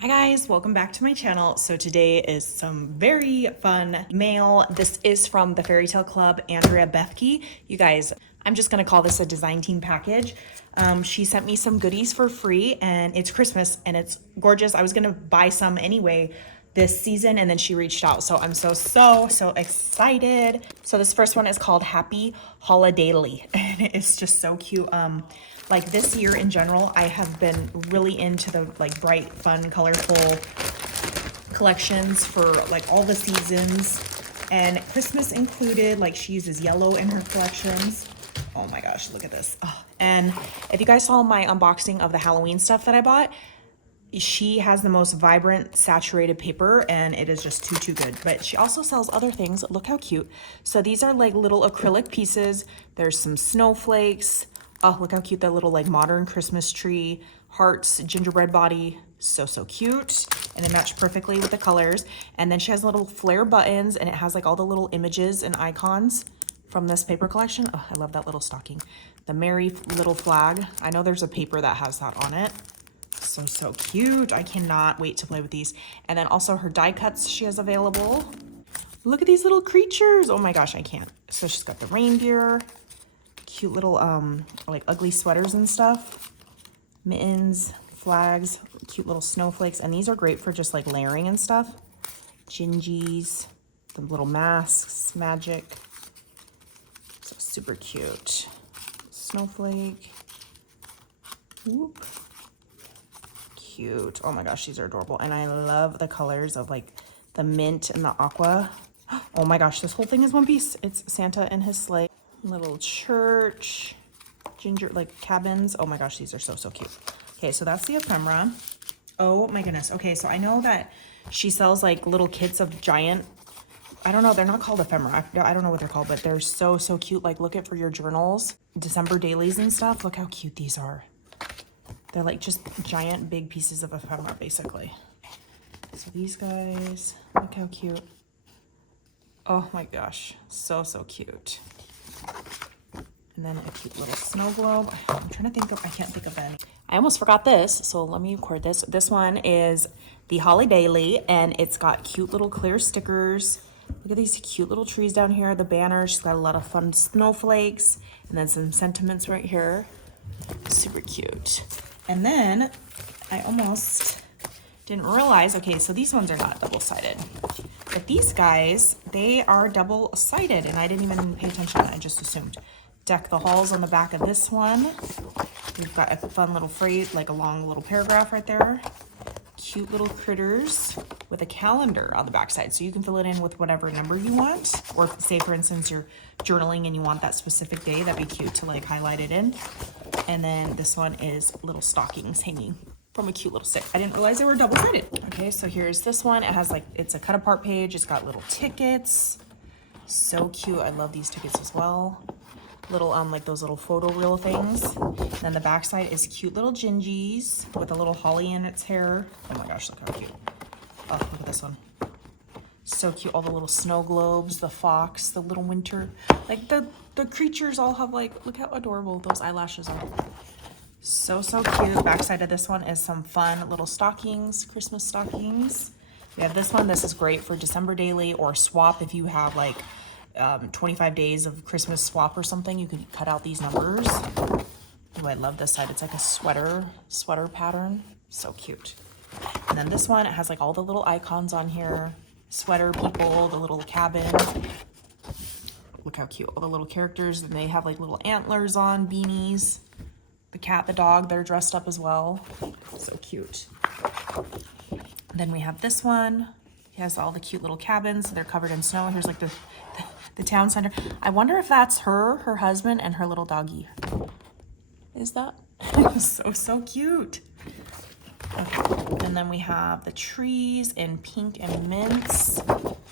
Hi guys, welcome back to my channel. So today is some very fun mail. This is from the Fairy Tale Club, Andrea Bethke. You guys, I'm just gonna call this a design team package. She sent me some goodies for free and it's Christmas and it's gorgeous. I was gonna buy some anyway this season and then she reached out. So I'm so excited. So this first one is called Happy Holidaily and it's just so cute. Like this year in general, I have been really into the like bright, fun, colorful collections for like all the seasons and Christmas included. Like she uses yellow in her collections. Oh my gosh, look at this. Oh. And if you guys saw my unboxing of the Halloween stuff that I bought, she has the most vibrant saturated paper and it is just too good. But she also sells other things. Look how cute. So these are like little acrylic pieces. There's some snowflakes. Oh, look how cute that little like modern Christmas tree, hearts, gingerbread body. So cute. And they match perfectly with the colors. And then she has little flare buttons and it has like all the little images and icons from this paper collection. Oh, I love that little stocking. The merry little flag. I know there's a paper that has that on it. So cute. I cannot wait to play with these. And then also her die cuts she has available. Look at these little creatures. Oh my gosh, I can't. So she's got the reindeer, cute little like ugly sweaters and stuff, mittens, flags, cute little snowflakes, and these are great for just like layering and stuff. Gingies, the little masks, magic. So super cute. Snowflake. Whoop. Cute. Oh my gosh, these are adorable. And I love the colors of like the mint and the aqua. Oh my gosh, this whole thing is one piece. It's Santa and his sleigh. Little church, ginger, like cabins. Oh my gosh, these are so cute. Okay, so that's the ephemera. Oh my goodness. Okay, so I know that she sells like little kits of giant, I don't know, they're not called ephemera. I don't know what they're called, but they're so cute. Like look at for your journals, December dailies and stuff. Look how cute these are. They're like just giant big pieces of ephemera basically. So these guys, look how cute. Oh my gosh, so cute. And then a cute little snow globe. I'm trying to think of, I can't think of any. I almost forgot this, so let me record this. This one is the holidaily, and it's got cute little clear stickers. Look at these cute little trees down here. The banner, she's got a lot of fun snowflakes, and then some sentiments right here. Super cute. And then I almost didn't realize, okay, so these ones are not double-sided. But these guys, they are double-sided, and I didn't even pay attention, I just assumed. Deck the halls on the back of this one. We've got a fun little phrase, like a long little paragraph right there. Cute little critters with a calendar on the back side, so you can fill it in with whatever number you want. Or if, say, for instance, you're journaling and you want that specific day, that'd be cute to like highlight it in. And then this one is little stockings hanging from a cute little stick. I didn't realize they were double-sided. Okay, so here's this one. It has like, it's a cut-apart page. It's got little tickets. So cute. I love these tickets as well. Little, like those little photo reel things. Then the back side is cute little gingies with a little holly in its hair. Oh my gosh, look how cute. Oh, look at this one. So cute. All the little snow globes, the fox, the little winter. Like the creatures all have like, look how adorable those eyelashes are. So cute. Backside of this one is some fun little stockings, Christmas stockings. We have this one. This is great for December daily or swap if you have like 25 days of Christmas swap or something. You can cut out these numbers. Oh, I love this side. It's like a sweater pattern. So cute. And then this one, it has like all the little icons on here. Sweater people, the little cabin. Look how cute. All the little characters, and they have like little antlers on, beanies. The cat, the dog, they're dressed up as well. So cute. Then we have this one. It has all the cute little cabins. They're covered in snow. Here's like the town center. I wonder if that's her husband, and her little doggy. Is that? So cute. Okay. And then we have the trees in pink and mints.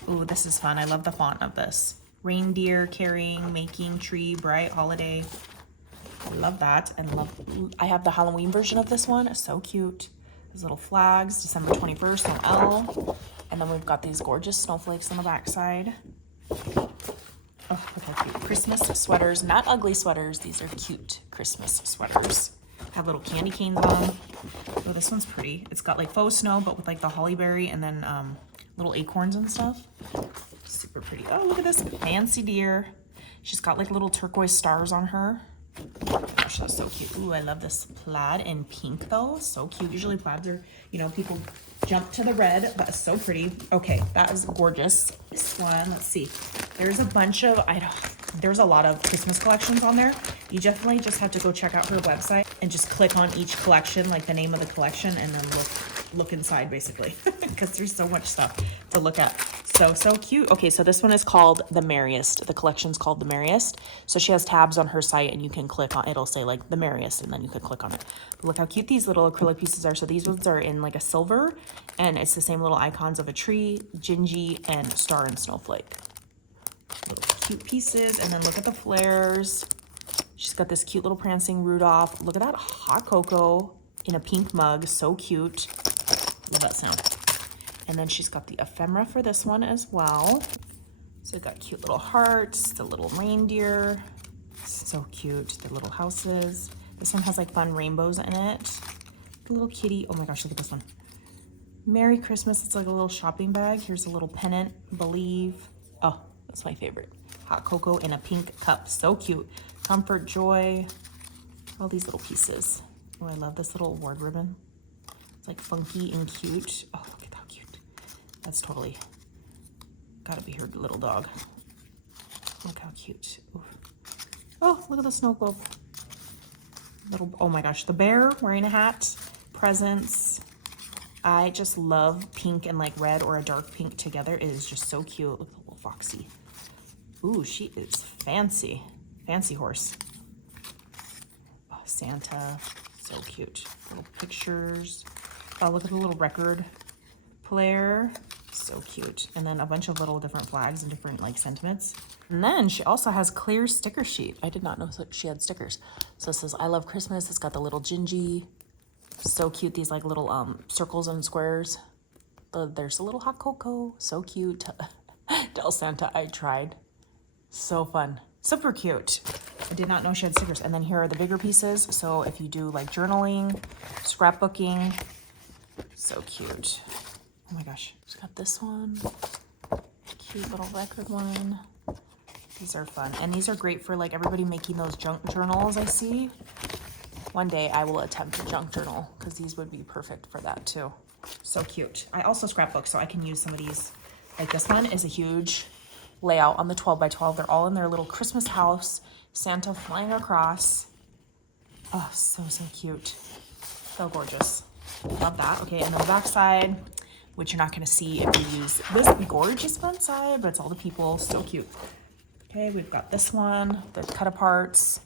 Ooh, this is fun. I love the font of this. Reindeer carrying, making, tree, bright, holiday. I love that. And I have the Halloween version of this one. So cute. These little flags, December 21st on L. And then we've got these gorgeous snowflakes on the back side. Oh, look how cute. Christmas sweaters, not ugly sweaters. These are cute Christmas sweaters. Have little candy canes on. Oh, this one's pretty. It's got like faux snow, but with like the holly berry and then little acorns and stuff. Super pretty. Oh, look at this fancy deer. She's got like little turquoise stars on her. Gosh, that's so cute. Ooh, I love this plaid in pink though. So cute. Usually plaids are, you know, people jump to the red, but it's so pretty. Okay, that is gorgeous. This one, let's see. There's a bunch of, there's a lot of Christmas collections on there. You definitely just have to go check out her website and just click on each collection, like the name of the collection, and then look inside basically, because there's so much stuff to look at. So cute. Okay, so this one is called the Merriest. The collection's called the Merriest. So she has tabs on her site and you can click on, it'll say like the Merriest, and then you can click on it. But look how cute these little acrylic pieces are. So these ones are in like a silver, and it's the same little icons of a tree, gingy, and star and snowflake. Little cute pieces. And then look at the flares. She's got this cute little prancing Rudolph. Look at that hot cocoa in a pink mug. So cute. Love that sound. And then she's got the ephemera for this one as well. So we've got cute little hearts, the little reindeer. So cute, the little houses. This one has like fun rainbows in it. The little kitty. Oh my gosh, look at this one. Merry Christmas. It's like a little shopping bag. Here's a little pennant, believe. Oh, that's my favorite. Hot cocoa in a pink cup. So cute. Comfort, joy. All these little pieces. Oh, I love this little award ribbon. It's like funky and cute. Oh, look at how cute. That's totally gotta be her little dog. Look how cute. Ooh. Oh, look at the snow globe. Little, oh my gosh, the bear wearing a hat. Presents. I just love pink and like red or a dark pink together. It is just so cute. Look at the little foxy. Ooh, she is fancy. Fancy horse. Oh, Santa. So cute. Little pictures. Oh, look at the little record player. So cute. And then a bunch of little different flags and different like sentiments. And then she also has clear sticker sheet. I did not know that she had stickers. So it says, I love Christmas. It's got the little gingy. So cute. These like little circles and squares. There's a little hot cocoa. So cute. Tell Santa I tried. So fun. Super cute. I did not know she had stickers. And then here are the bigger pieces. So if you do like journaling, scrapbooking. So cute. Oh my gosh. She's got this one. Cute little record one. These are fun. And these are great for like everybody making those junk journals I see. One day I will attempt a junk journal because these would be perfect for that too. So cute. I also scrapbook, so I can use some of these. Like this one is a huge layout on the 12 by 12. They're all in their little Christmas house. Santa flying across. Oh, so cute. So gorgeous. Love that. Okay, and then the back side, which you're not going to see if you use this gorgeous front side, but it's all the people. So cute. Okay, we've got this one, the cut aparts.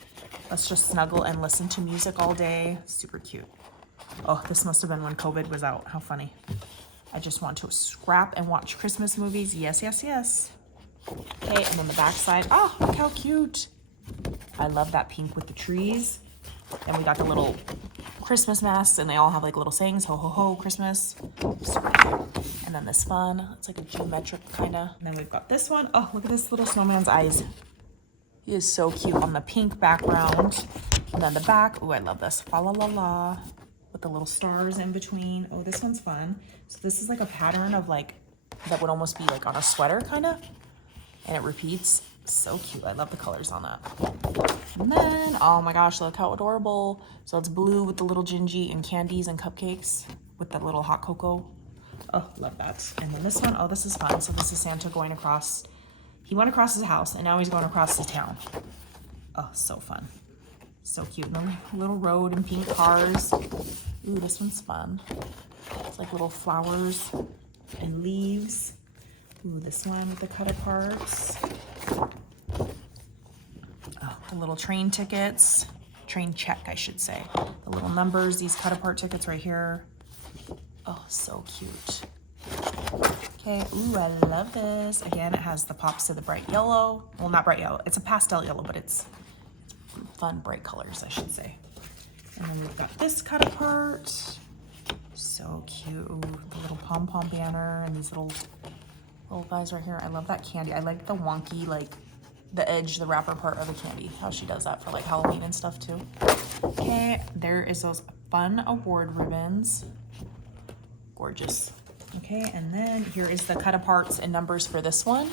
Let's just snuggle and listen to music all day. Super cute. Oh, this must have been when COVID was out. How funny. I just want to scrap and watch Christmas movies. Yes, yes, yes. Okay, and then the back side. Oh, look how cute. I love that pink with the trees. Then we got the little Christmas masks, and they all have like little sayings. Ho, ho, ho, Christmas. Super cute. And then this fun. It's like a geometric kind of. And then we've got this one. Oh, look at this little snowman's eyes. He is so cute on the pink background. And then the back. Ooh, I love this. Fa la la la. With the little stars in between. Oh, this one's fun. So this is like a pattern of like, that would almost be like on a sweater kind of. And it repeats. So cute. I love the colors on that. And then, oh my gosh, look how adorable. So it's blue with the little gingy and candies and cupcakes with the little hot cocoa. Oh, love that. And then this one, oh, this is fun. So this is Santa going across. He went across his house and now he's going across the town. Oh, so fun. So cute. And the little road and pink cars. Ooh, this one's fun. It's like little flowers and leaves. Ooh, this one with the cut aparts. Oh, the little train tickets. Train check, I should say. The little numbers, these cut apart tickets right here. Oh, so cute. Okay, ooh, I love this. Again, it has the pops of the bright yellow. Well, not bright yellow. It's a pastel yellow, but it's fun, bright colors, I should say. And then we've got this cut apart. So cute. Ooh, the little pom-pom banner and these little guys right here. I love that candy. I like the wonky, like the edge, the wrapper part of the candy. How she does that for like Halloween and stuff too. Okay, there is those fun award ribbons. Gorgeous. Okay, and then here is the cut aparts and numbers for this one.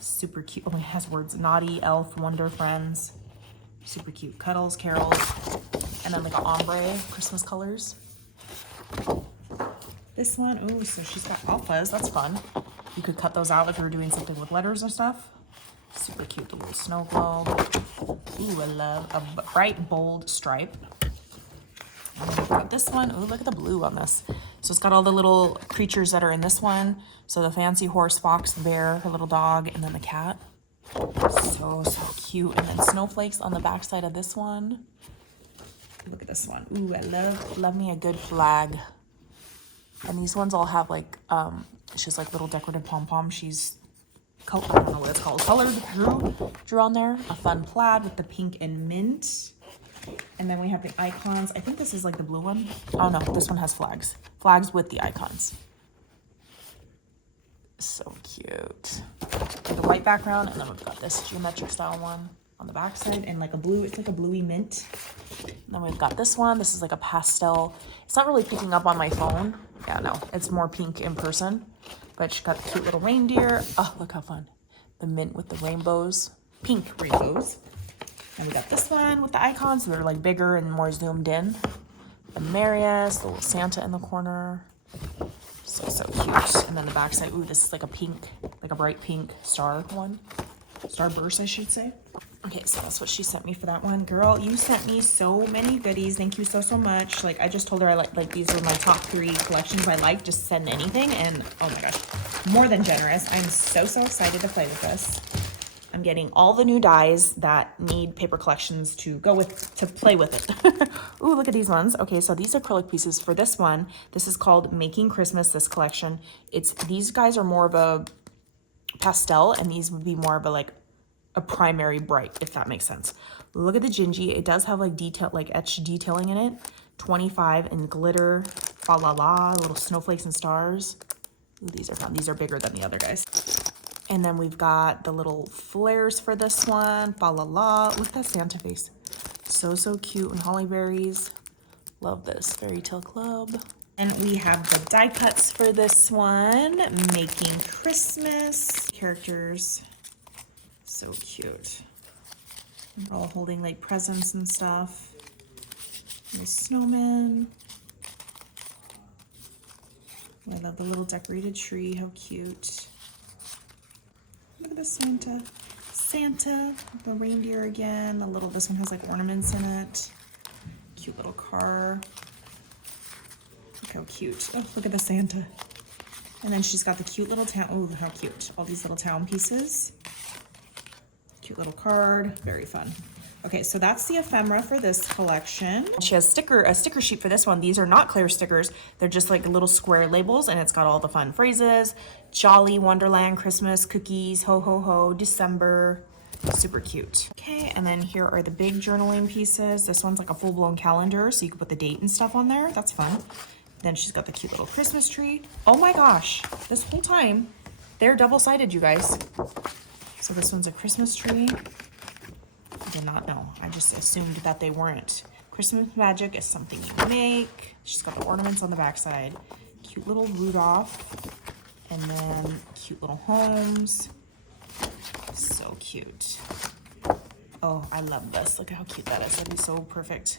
Super cute. Oh, it has words: naughty, elf, wonder, friends. Super cute. Cuddles, carols, and then like an ombre, Christmas colors. This one, oh, so she's got alphas. That's fun. You could cut those out if you were doing something with letters or stuff. Super cute, the little snow globe. Ooh, I love a bright, bold stripe. And then we've got this one. Ooh, look at the blue on this. So it's got all the little creatures that are in this one. So the fancy horse, fox, the bear, her little dog, and then the cat. So cute. And then snowflakes on the back side of this one. Look at this one. Ooh, I love me a good flag. And these ones all have like, she's like little decorative pom-pom. She's, I don't know what it's called, colored, drew on there. A fun plaid with the pink and mint. And then we have the icons. I think this is like the blue one. Oh no, this one has flags. Flags with the icons. So cute. With the white background, and then we've got this geometric style one on the back side, and like a blue, it's like a bluey mint. And then we've got this one. This is like a pastel. It's not really picking up on my phone. Yeah, no, it's more pink in person. But she got the cute little reindeer. Oh, look how fun. The mint with the rainbows. Pink rainbows. And we got this one with the icons. They're like bigger and more zoomed in. The Merriest, the little Santa in the corner. So cute. And then the back side, ooh, this is like a pink, like a bright pink star one. Starburst, I should say. Okay, so that's what she sent me for that one. Girl, you sent me so many goodies. Thank you so much. Like, I just told her I like these are my top 3 collections I like. Just send anything. And oh my gosh, more than generous. I'm so excited to play with this. I'm getting all the new dies that need paper collections to go with, to play with it. Ooh, look at these ones. Okay, so these acrylic pieces for this one. This is called Making Christmas, this collection. These guys are more of a pastel, and these would be more of a like a primary bright, if that makes sense. Look at the gingy. It does have like detail, like etched detailing in it. 25 in glitter, fa la la, little snowflakes and stars. Ooh, these are fun. These are bigger than the other guys. And then we've got the little flares for this one. Fa la la. Look at that Santa face. So cute. And holly berries. Love this. Fairy Tale Club. And we have the die cuts for this one. Making Christmas. Characters. So cute. We're all holding like presents and stuff. Little snowman. I love the little decorated tree. How cute. Look at the Santa. Santa, the reindeer again. This one has like ornaments in it. Cute little car. Look how cute. Oh, look at the Santa. And then she's got the cute little town. Oh, how cute. All these little town pieces. Cute little card. Very fun. Okay, so that's the ephemera for this collection. She has a sticker sheet for this one. These are not clear stickers. They're just like little square labels, and it's got all the fun phrases. Jolly, Wonderland, Christmas, cookies, ho, ho, ho, December. Super cute. Okay, and then here are the big journaling pieces. This one's like a full-blown calendar, so you can put the date and stuff on there. That's fun. Then she's got the cute little Christmas tree. Oh my gosh, this whole time, they're double-sided, you guys. So this one's a Christmas tree. I did not know. I just assumed that they weren't. Christmas magic is something you make. She's got the ornaments on the backside. Cute little Rudolph. And then cute little homes. So cute. Oh, I love this. Look at how cute that is. That'd be so perfect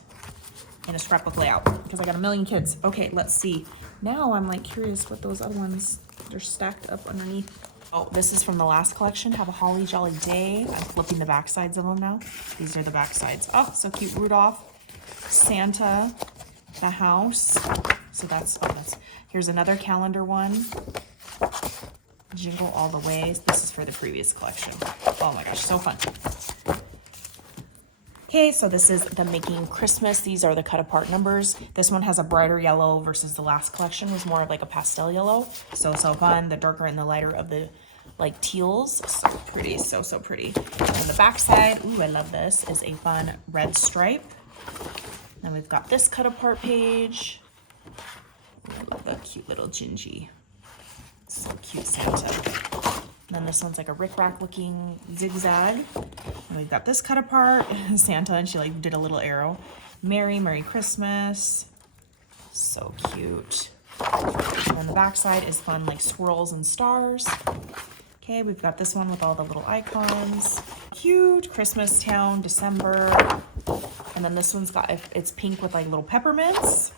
in a scrapbook layout because I got a million kids. Okay, let's see. Now I'm like curious what those other ones, they're stacked up underneath. Oh, this is from the last collection. Have a holly jolly day. I'm flipping the back sides of them now. These are the back sides. Oh, so cute. Rudolph, Santa, the house. So that's, here's another calendar one. Jingle all the way. This is for the previous collection. Oh my gosh, so fun. Okay, so this is the Making Christmas. These are the cut apart numbers. This one has a brighter yellow versus the last collection was more of like a pastel yellow. So fun. The darker and the lighter of the like teals. So pretty, so pretty. And the back side, ooh, I love this, is a fun red stripe. Then we've got this cut apart page. Ooh, I love the cute little gingy. So cute Santa. And then this one's like a rickrack looking zigzag. And we've got this cut apart, Santa, and she like did a little arrow. Merry Christmas. So cute. And then the back side is fun, like swirls and stars. Okay, we've got this one with all the little icons. Cute Christmas town, December. And then this one's got, it's pink with like little peppermints.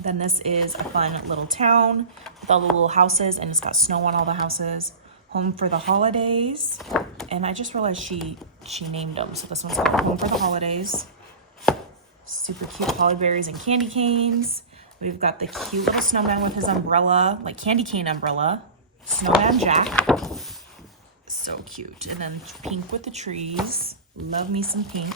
Then this is a fun little town with all the little houses, and it's got snow on all the houses. Home for the holidays. And I just realized she named them. So this one's called Home for the Holidays. Super cute hollyberries and candy canes. We've got the cute little snowman with his umbrella, like candy cane umbrella. Snowman Jack. So cute. And then pink with the trees. Love me some pink.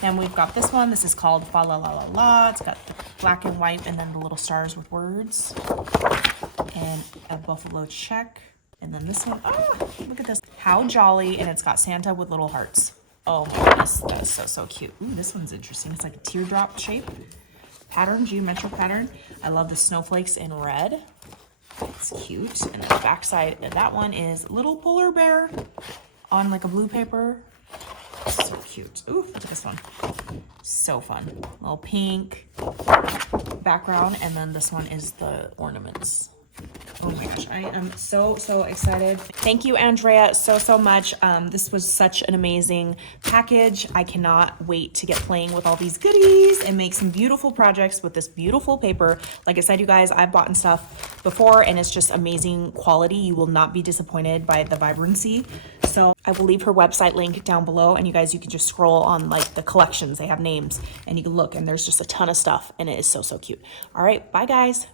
Then we've got this one. This is called Fa La La La La. It's got the black and white and then the little stars with words. And a buffalo check. And then this one, oh, look at this. How Jolly. And it's got Santa with little hearts. Oh my goodness, that is so, so cute. Ooh, this one's interesting. It's like a teardrop shape. Pattern, geometric pattern. I love the snowflakes in red. It's cute. And then the back side of that one is little polar bear on like a blue paper. So cute. Ooh, look at this one. So fun. Little pink background. And then this one is the ornaments. Oh my gosh, I am so, so excited. Thank you, Andrea, so, so much. This was such an amazing package. I cannot wait to get playing with all these goodies and make some beautiful projects with this beautiful paper. Like I said, you guys, I've bought stuff before and it's just amazing quality. You will not be disappointed by the vibrancy. So I will leave her website link down below, and you guys, you can just scroll on like the collections. They have names and you can look, and there's just a ton of stuff, and it is so, so cute. All right, bye guys.